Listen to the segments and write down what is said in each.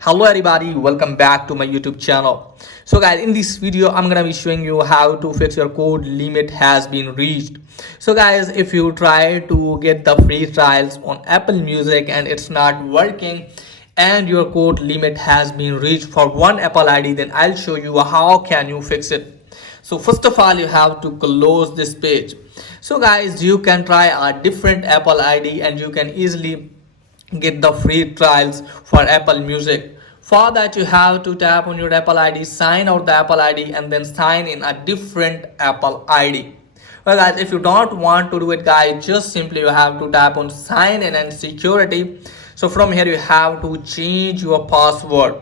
Hello everybody, welcome back to my YouTube channel. So guys, in this video I'm gonna be showing you how to fix your code limit has been reached. So guys, if you try to get the free trials on Apple Music and it's not working and your code limit has been reached for one Apple ID, then I'll show you how can you fix it. So first of all, you have to close this page. So guys, you can try a different Apple ID and you can easily get the free trials for Apple Music. For that, you have to tap on your Apple ID, sign out the Apple ID, and then sign in a different Apple ID. Well guys, if you don't want to do it guys, just simply you have to tap on sign in and security. So from here you have to change your password.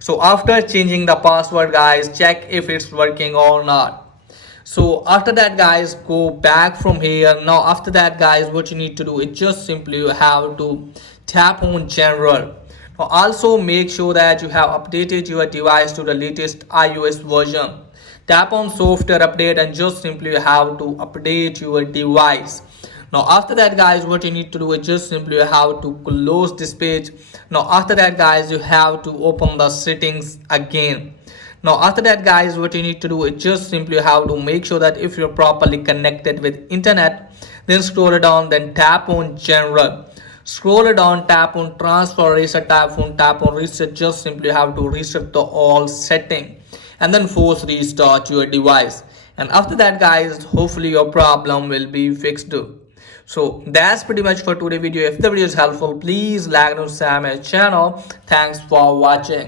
So after changing the password guys, check if it's working or not. So after that guys, go back from here. Now after that guys, what you need to do is just simply you have to tap on general. Now also make sure that you have updated your device to the latest iOS version. Tap on software update and just simply you have to update your device. Now after that guys, what you need to do is just simply you have to close this page. Now after that guys, you have to open the settings again. Now after that guys, what you need to do is just simply have to make sure that if you're properly connected with internet, then scroll it down, then tap on general, scroll it down, tap on transfer reset, tap on reset. Just simply have to reset the all setting and then force restart your device. And after that guys, hopefully your problem will be fixed. So that's pretty much for today's video. If the video is helpful, please like and subscribe my channel. Thanks for watching.